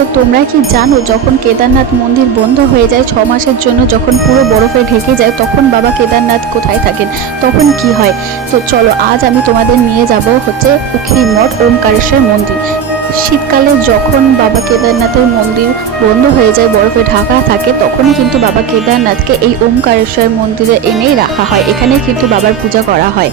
তো তোমরা কি জানো যখন কেদারনাথ মন্দির বন্ধ হয়ে যায় 6 মাসের জন্য, যখন পুরো বরফে ঢেকে যায়, তখন বাবা কেদারনাথ কোথায় থাকেন, তখন কি হয়? তো চলো আজ আমি তোমাদের নিয়ে যাব হচ্ছে উখি মঠ ওমকারেশ্বর মন্দির। শীতকালে যখন বাবা কেদারনাথের মন্দির বন্ধ হয়ে যায়, বরফে ঢাকা থাকে, তখনই কিন্তু বাবা কেদারনাথকে এই ওমকারেশ্বর মন্দিরে এনেই রাখা হয়। এখানে কিন্তু বাবার পূজা করা হয়।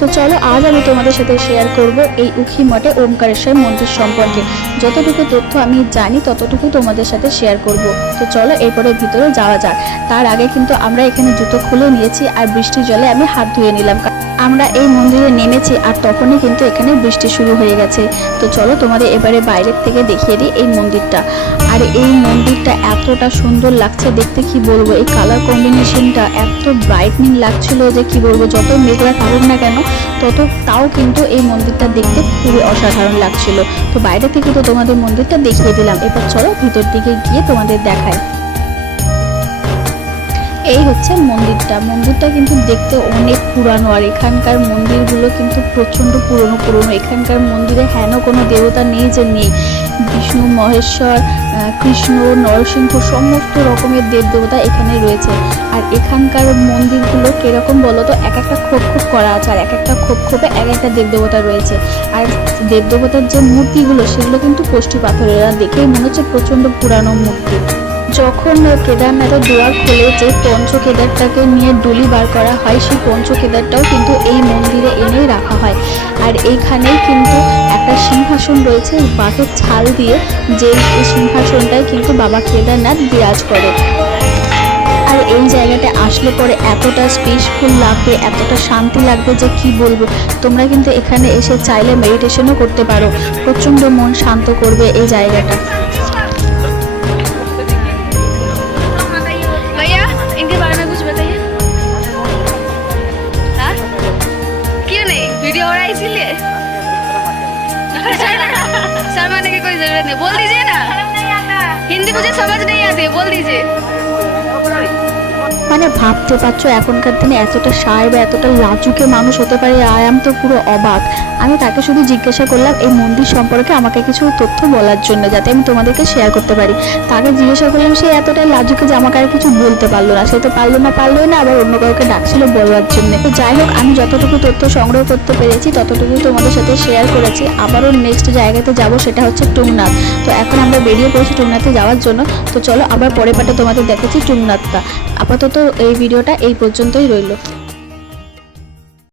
তো চলো আজ আমি তোমাদের সাথে শেয়ার করব এই উখি মঠে ওমকারেশ্বর মন্দির সম্পর্কে। যতটুকু তথ্য আমি জানি ততটুকু তোমাদের সাথে শেয়ার করব। তো চলো এরপরে ভিতরে যাওয়া যাক। তার আগে কিন্তু আমরা এখানে জুতো খুলে নিয়েছি আর বৃষ্টির জলে আমি হাত ধুয়ে নিলাম। আমরা এই মন্দিরে নেমেছি আর তখনই কিন্তু এখানে বৃষ্টি শুরু হয়ে গেছে। তো চলো তোমাদের এবারে বাইরের থেকে দেখিয়ে দিই এই মন্দিরটা। আর এই মন্দিরটা এতটা সুন্দর লাগছে দেখতে, কি বলবো, এই কালার কম্বিনেশনটা এত ব্রাইটনিং লাগছিল যে কি বলবো। যত মেঘলা থাকুক না কেন তাও কিন্তু এই মন্দিরটা দেখতে খুবই অসাধারণ লাগছিল। তো বাইরে থেকে তো তোমাদের মন্দিরটা দেখিয়ে দিলাম, এবার চলো ভিতর দিকে গিয়ে তোমাদের দেখায়। এই হচ্ছে মন্দিরটা কিন্তু দেখতে অনেক পুরানো, আর এখানকার মন্দিরগুলো কিন্তু প্রচণ্ড পুরনো। এখানকার মন্দিরে হেন কোনো দেবতা নেই যে নেই। বিষ্ণু, মহেশ্বর, কৃষ্ণ, নরসিংহ সমস্ত রকমের দেবদেবতা এখানে রয়েছে। আর এখানকার মন্দিরগুলো কিরকম বলো তো, এক একটা খোপ করা আছে, আর এক একটা খোপে এক একটা দেবদেবতা রয়েছে। আর দেবদেবতার যে মূর্তিগুলো সেগুলো কিন্তু কষ্টি পাথরের, আর দেখেই মনে হচ্ছে প্রচণ্ড পুরানো মূর্তি। যখন কেদারনাথের দুয়ার খোলে যে পঞ্চকেদারটাকে নিয়ে ডুলি বার করা হয়, সেই পঞ্চকেদারটাও কিন্তু এই মন্দিরে এনেই রাখা হয়। আর এইখানেই কিন্তু একটা সিংহাসন রয়েছে বাঘের ছাল দিয়ে, যে সিংহাসনটায় কিন্তু বাবা কেদারনাথ বিরাজ করে। আর এই জায়গাটা আসলে পরে এতটা পিসফুল লাগবে, এতটা শান্তি লাগবে যে কি বলবো। তোমরা কিন্তু এখানে এসে চাইলে মেডিটেশনও করতে পারো, প্রচণ্ড মন শান্ত করবে এই জায়গাটা। इनके बारे में कुछ बताइए। हाँ? क्यों नहीं, वीडियो हो रहा है इसीलिए। शर्माने की कोई जरूरत नहीं, बोल दीजिए ना। हिंदी मुझे समझ नहीं आती, बोल दीजिए। মানে ভাবতে পারছো এখনকার দিনে এতটা সায় বা এতটা লাজুকে মানুষ হতে পারে? আয়াম তো পুরো অবাক। আমি তাকে শুধু জিজ্ঞাসা করলাম এই মন্দির সম্পর্কে আমাকে কিছু তথ্য বলার জন্য, যাতে আমি তোমাদেরকে শেয়ার করতে পারি। তাকে জিজ্ঞাসা করলাম, সে এতটাই লাজুকে যে আমাকে আর কিছু বলতে পারলো না। সে তো পারলোই না, আবার অন্য কাউকে ডাকছিল বলার জন্য। তো যাই হোক, আমি যতটুকু তথ্য সংগ্রহ করতে পেরেছি ততটুকু তোমাদের সাথে শেয়ার করেছি। আবারও নেক্সট জায়গাতে যাব, সেটা হচ্ছে টুংনাথ। তো এখন আমরা বেরিয়ে পড়েছি টুংনাথে যাওয়ার জন্য। তো চলো আবার পরে পাটে তোমাদের দেখাচ্ছি টুংনাথটা। আপাতত এই ভিডিওটা এই পর্যন্তই রইল।